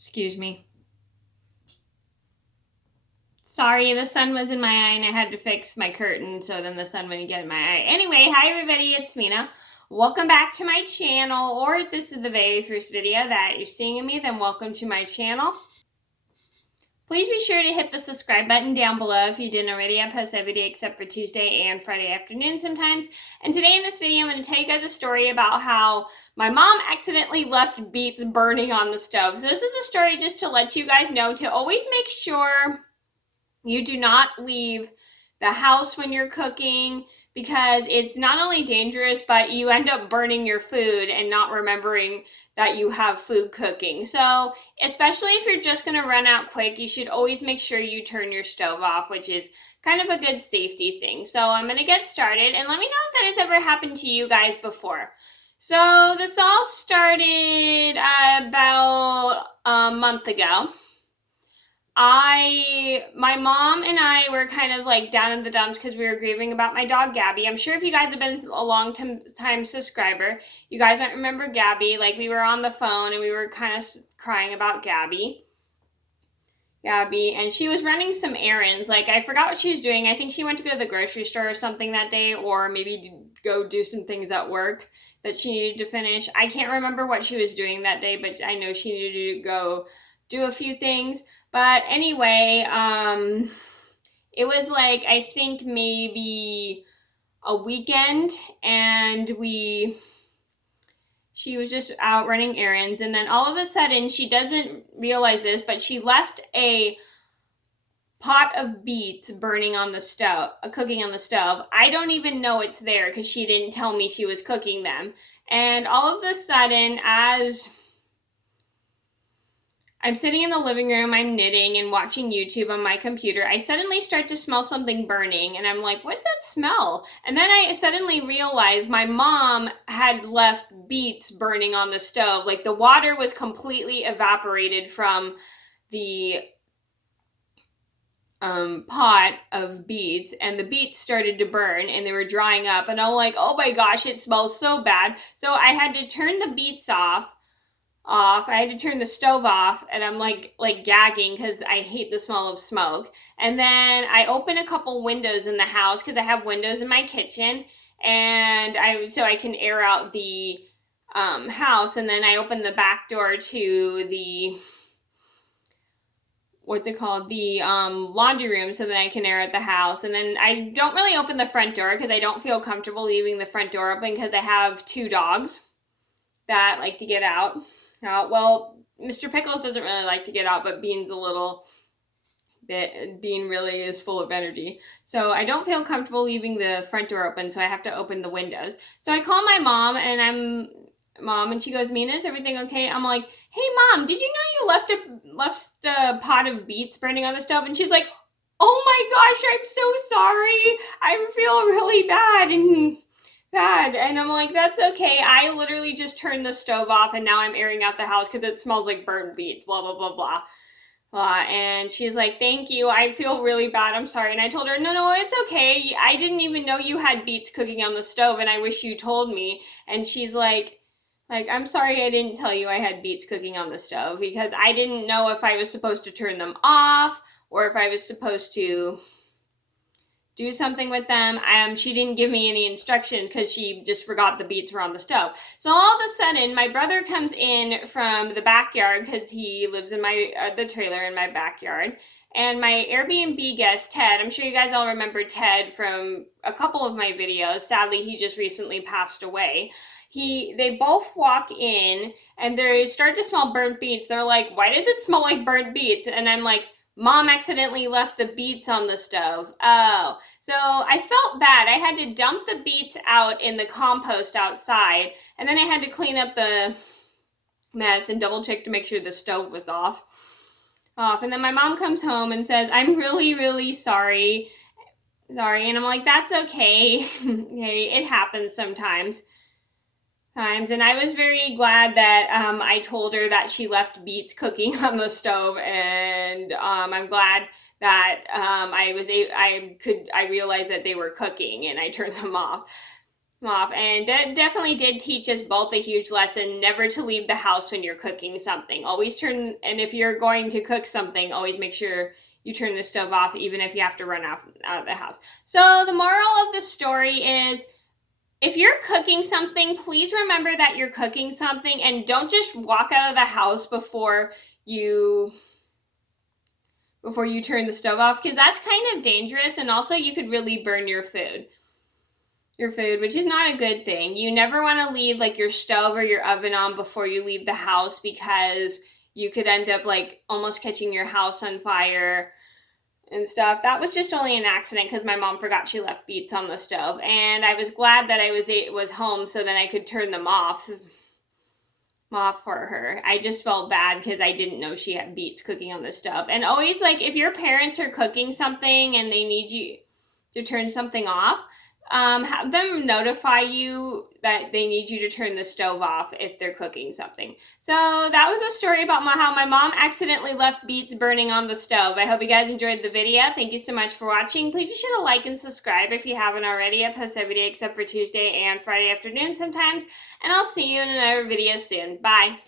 Excuse me. Sorry, the sun was in my eye and I had to fix my curtain so then the sun wouldn't get in my eye. Anyway, hi everybody, it's Mena. Welcome back to my channel, or if this is the very first video that you're seeing of me, then welcome to my channel. Please be sure to hit the subscribe button down below if you didn't already. I post every day except for Tuesday and Friday afternoon sometimes. And today in this video, I'm going to tell you guys a story about how my mom accidentally left beets burning on the stove. So this is a story just to let you guys know to always make sure you do not leave the house when you're cooking, because it's not only dangerous, but you end up burning your food and not remembering that you have food cooking. So especially if you're just going to run out quick, you should always make sure you turn your stove off, which is kind of a good safety thing. So I'm going to get started, and let me know if that has ever happened to you guys before. So this all started about a month ago. My mom and I were kind of like down in the dumps because we were grieving about my dog Gabby. I'm sure if you guys have been a long time subscriber, you guys might remember Gabby. Like, we were on the phone and we were kind of crying about Gabby, and she was running some errands. Like, I forgot what she was doing. I think she went to go to the grocery store or something that day, or maybe go do some things at work that she needed to finish. I can't remember what she was doing that day, but I know she needed to go do a few things. But anyway, it was like, I think maybe a weekend, and she was just out running errands, and then all of a sudden, she doesn't realize this, but she left a pot of beets burning on the stove, cooking on the stove. I don't even know it's there because she didn't tell me she was cooking them. And all of a sudden, as I'm sitting in the living room, I'm knitting and watching YouTube on my computer, I suddenly start to smell something burning, and I'm like, what's that smell? And then I suddenly realized my mom had left beets burning on the stove. Like, the water was completely evaporated from the pot of beets, and the beets started to burn and they were drying up, and I'm like, oh my gosh, it smells so bad. So I had to turn the beets off. I had to turn the stove off, and I'm like gagging because I hate the smell of smoke. And then I open a couple windows in the house because I have windows in my kitchen, and so I can air out the house. And then I open the back door to the laundry room, so that I can air out the house. And then I don't really open the front door because I don't feel comfortable leaving the front door open because I have two dogs that like to get out. Well, Mr. Pickles doesn't really like to get out, but Bean really is full of energy. So I don't feel comfortable leaving the front door open, so I have to open the windows. So I call my mom, and she goes, Mena, is everything okay? I'm like, hey Mom, did you know you left a pot of beets burning on the stove? And she's like, oh my gosh, I'm so sorry. I feel really bad. And I'm like, that's okay. I literally just turned the stove off, and now I'm airing out the house because it smells like burnt beets, blah, blah, blah, blah. And she's like, thank you. I feel really bad. I'm sorry. And I told her, no, it's okay. I didn't even know you had beets cooking on the stove, and I wish you told me. And she's like, I'm sorry I didn't tell you I had beets cooking on the stove, because I didn't know if I was supposed to turn them off or if I was supposed to do something with them. She didn't give me any instructions because she just forgot the beets were on the stove. So all of a sudden, my brother comes in from the backyard because he lives in the trailer in my backyard. And my Airbnb guest, Ted, I'm sure you guys all remember Ted from a couple of my videos. Sadly, he just recently passed away. They both walk in, and they start to smell burnt beets. They're like, why does it smell like burnt beets? And I'm like, Mom accidentally left the beets on the stove. Oh, so I felt bad. I had to dump the beets out in the compost outside, and then I had to clean up the mess and double check to make sure the stove was off. And then my mom comes home and says, I'm really, really sorry. And I'm like, that's okay. Hey, it happens sometimes. And I was very glad that I told her that she left beets cooking on the stove, and I'm glad that I realized that they were cooking, and I turned them off. off. And that definitely did teach us both a huge lesson, never to leave the house when you're cooking something. Always turn, and if you're going to cook something, always make sure you turn the stove off, even if you have to run out of the house. So the moral of the story is, if you're cooking something, please remember that you're cooking something, and don't just walk out of the house before you turn the stove off, because that's kind of dangerous, and also you could really burn your food, which is not a good thing. You never want to leave like your stove or your oven on before you leave the house, because you could end up like almost catching your house on fire and stuff. That was just only an accident because my mom forgot she left Beets on the stove, and I was glad that I was home so then I could turn them off for her. I just felt bad because I didn't know she had Beets cooking on the stove. And always, like, if your parents are cooking something and they need you to turn something off, have them notify you that they need you to turn the stove off if they're cooking something. So that was a story about how my mom accidentally left Beets burning on the stove. I hope you guys enjoyed the video. Thank you so much for watching. Please be sure to like and subscribe if you haven't already. I post every day except for Tuesday and Friday afternoon sometimes. And I'll see you in another video soon. Bye.